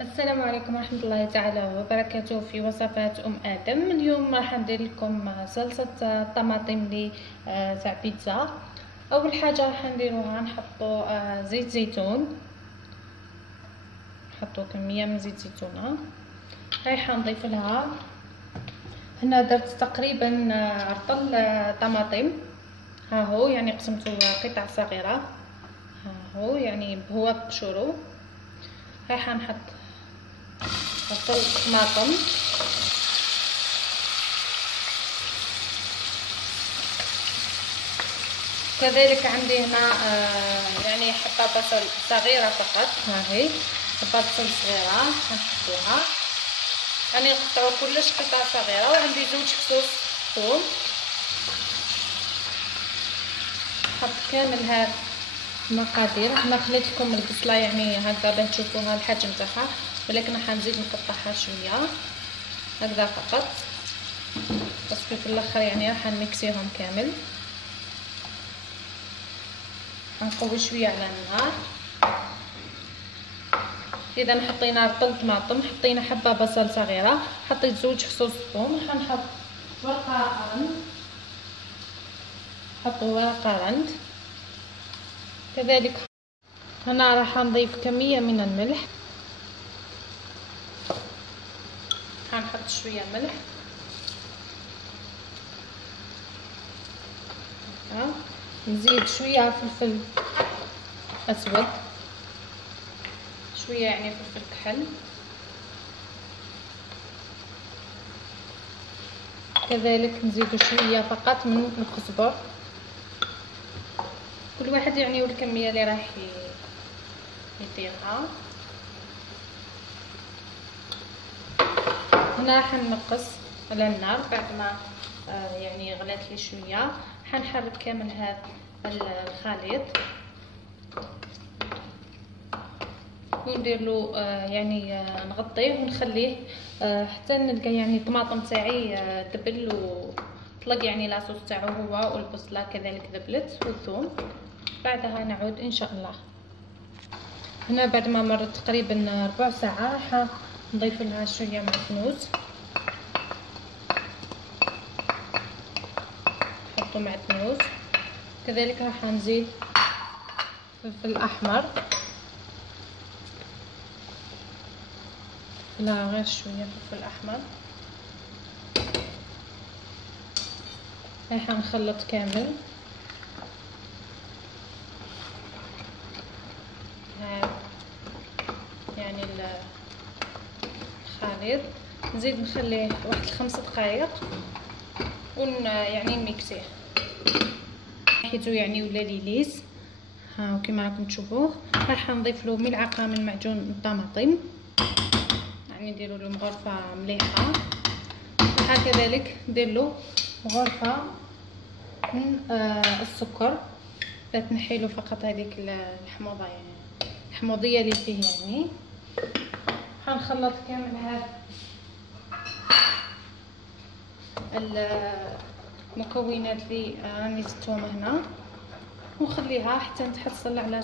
السلام عليكم ورحمة الله تعالى وبركاته. في وصفات آدم اليوم راح ندير لكم صلصة الطماطم لي تاع بيتزا. اول حاجة راح نديروها نحطو زيت زيتون، نحطو كمية من زيت زيتونة. رايحة نضيف لها، هنا درت تقريبا رطل طماطم، ها هو يعني قسمته قطع صغيرة، ها هو يعني هو بقشورو. رايحة نحط رطل طماطم، كذلك عندي هنا يعني حبة بصل صغيرة فقط، ها هي حبة بصل صغيرة نحطوها، يعني نقطعو كلش قطع صغيرة. وعندي 2 فصوص ثوم، نحط كامل هاد المقادير. انا خليت لكم البصله يعني هكذا باش تشوفوها الحجم تاعها، ولكن راح نزيد نقطعها شويه هكذا فقط، باسكو في الاخر يعني راح نميكسيهم كامل. نقوي شويه على النار. اذا حطينا رطل طماطم، حطينا حبه بصل صغيره، حطيت 2 فصوص ثوم. راح نحط ورقه قرن، نحطوا ورقه قرن. كذلك هنا راح نضيف كميه من الملح، هنحط شويه ملح، نزيد شويه فلفل اسود، شويه يعني فلفل كحل، كذلك نزيد شويه فقط من الكزبر. كل واحد يعني والكميه اللي راح يديرها. هنا راح نقص على النار بعد ما يعني غلات لي شويه. حنحرك كامل هذا الخليط وندير له يعني نغطيه ونخليه حتى نلقى يعني الطماطم تاعي دبل وطلق يعني لاصوص تاعو هو، والبصله كذلك ذبلت والثوم. بعدها نعود ان شاء الله. هنا بعد ما مرت تقريبا ربع ساعه راح نضيف لها شويه معدنوس، نحطو معدنوس. كذلك راح نزيد فلفل احمر، لا غير شويه فلفل احمر. راح نخلط كامل يعني الخليط. نزيد نخليه واحد 5 دقائق يعني نميكسيه حيتو يعني ولا ليليس، ها كما راكم تشوفوه. راح نضيف له ملعقه من معجون الطماطم، يعني نديروا له مغرفه مليحه. راح كذلك ندير له مغرفه من السكر تنحي له فقط هذيك الحموضه، يعني الحموضيه اللي فيه. يعني حنخلط كامل هذا المكونات اللي راني زدتهم هنا، ونخليها حتى نتحصل على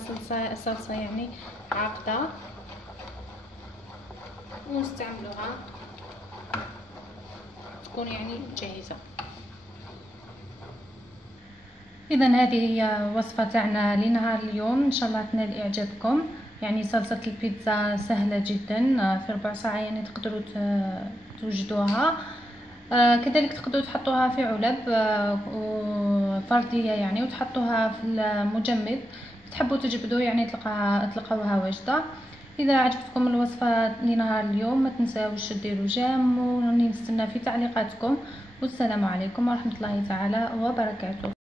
صلصه يعني عاقده ونستعملوها تكون يعني جاهزه. اذا هذه هي وصفه تاعنا لنهار اليوم، ان شاء الله تنال اعجابكم. يعني صلصه البيتزا سهله جدا، في ربع ساعه يعني تقدروا توجدوها. كذلك تقدروا تحطوها في علب فرديه يعني، وتحطوها في المجمد. تحبوا تجبدوا يعني تلقاوها واجده. اذا عجبتكم الوصفه لنهار اليوم ما تنساوش ديروا جيم، ونستنى في تعليقاتكم. والسلام عليكم ورحمه الله تعالى وبركاته.